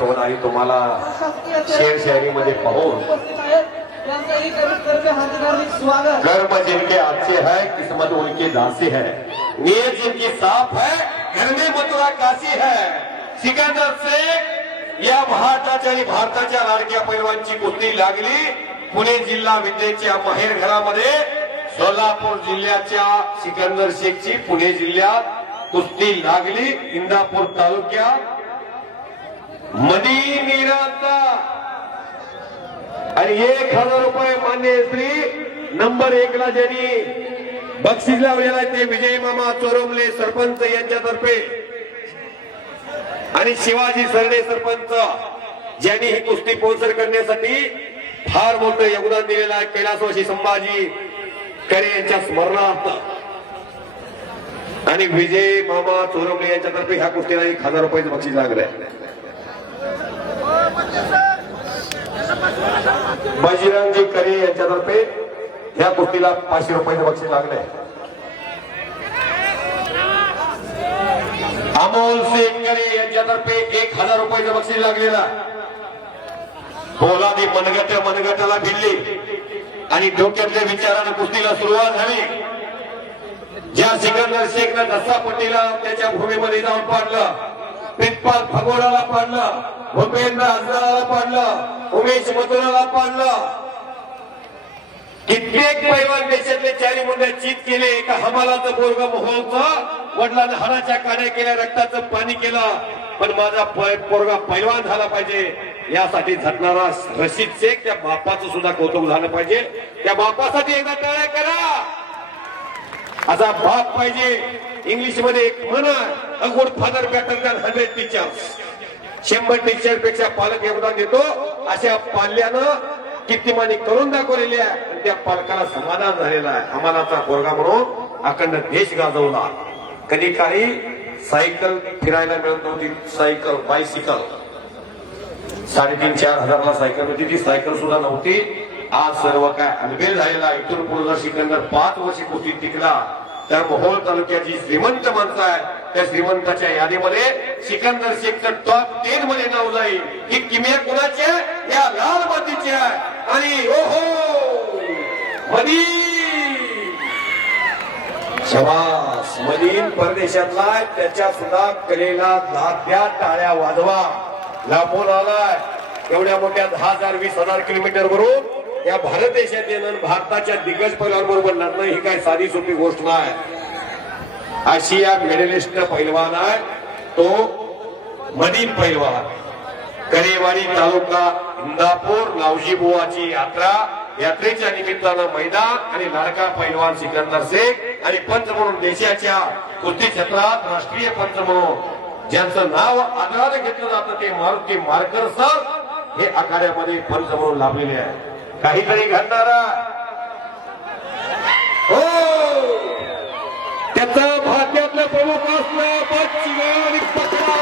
आठवण तुम्हाला शेर शायरीमध्ये पाहून कर्म जिनके अच्छे है किस्मत उनके दासी है नीयत जिनकी साफ है घर में मथुरा काशी है सिकंदर शेख या भारताच्या आणि भारताच्या लाडक्या पैलवानची कुस्ती लागली पुणे जिल्हा विद्येच्या माहेर घरामध्ये सोलापूर जिल्ह्याच्या सिकंदर शेखची पुणे जिल्ह्यात कुस्ती लागली इंदापूर तालुक्यात मदीनीराचा आणि 1000 रुपये मान्य श्री नंबर 1 ला ज्यांनी बक्षीस लावलेला ते विजय मामा चोरमले सरपंच यांच्यातर्फे आणि शिवाजी सरडे सरपंच ज्यांनी ही कुस्ती स्पॉन्सर करण्यासाठी फार मोठं योगदान दिलेलं आहे कैलासवासी संभाजी करे यांच्या स्मरणार्थ आणि विजय मामा चोरमले यांच्यातर्फे ह्या कुस्तीला 1000 रुपयाचं बक्षीस लागलंय बजरंगजी करे यांच्यातर्फे ह्या कुस्तीला 500 रुपयाचं बक्षीस लागलंय अमोल शेखरे यांच्यातर्फे 1000 रुपयाचं बक्षीस लागलेला पोलादी मनगटाला भिडली आणि डोक्यातल्या विचारानं कुस्तीला सुरुवात झाली ज्या सिकंदर शेखनं दसा पट्टीला त्याच्या भूमीमध्ये जाऊन पाडलं प्रितपाल भगोडाला पाडलं भूपेंद्र हजराला पाडलं उमेश मथुराला पाडलं कित्येक पैलवान देशातले चारी मुंड्या चित केले एका हमालाचं पोरग मोहनचं वडिलांना हाडाच्या काड्या केल्या रक्ताचं पाणी केलं पण माझा पोरगा पैलवान झाला पाहिजे यासाठी झटणारा रशीद शेख त्या बापाचं सुद्धा कौतुक झालं पाहिजे त्या बापासाठी एकदा टाळ्या करा असा बाप पाहिजे इंग्लिश मध्ये एक म्हण a good father better than 100 teachers 100 teacher पेक्षा पालक योगदान देतो अशा पाल्यानं कीर्तिमानी करून दाखवलेली आहे आणि त्या पालकाला समाधान झालेला आहे आम्हालाचा पोरगा म्हणून अखंड देश गाजवला कधी काही सायकल फिरायला मिळत नव्हती सायकल बायसिकल 3,500-4 हजारला सायकल होती ती सायकल सुद्धा नव्हती आज सर्व काय अनवेल झालेला इथून पुढे जर सिकंदर 5 वर्षी कुस्तीत टिकला तर मोहोळ तालुक्याची श्रीमंत माणसं आहे त्या श्रीमंताच्या यादीमध्ये सिकंदर शेखचं टॉप 10 मध्ये नाव जाईल ही किमया कुणाची आहे या लाल मातीची आहे आणि ओहो मदीन शबास मदीन परदेशातला त्याच्या सुद्धा कलेला दाद्या टाळ्या वाजवा लांबून आलाय एवढ्या मोठ्या 10,000-20,000 किलोमीटर वरून या भारत देशात येणं भारताच्या दिग्गज पैलवानांबरोबर लढणं ही काही साधी सोपी गोष्ट नाही आशिया मेडलिस्ट पैलवान आहे तो मदीन पैलवान करेवाडी तालुका इंदापूर नावजी बुवाची यात्रेच्या निमित्तानं मैदान आणि लाडका पैलवान सिकंदर शेख आणि पंच म्हणून देशाच्या कुस्ती क्षेत्रात राष्ट्रीय पंच म्हणून ज्यांचं नाव आदराने घेतलं जातं ते मारुती मारकर सर हे आखाड्यामध्ये पंच म्हणून लाभलेले आहे काहीतरी घडणारा हो त्याचा भाग्यातलं प्रमुख असलं बच्ची आणि पकडा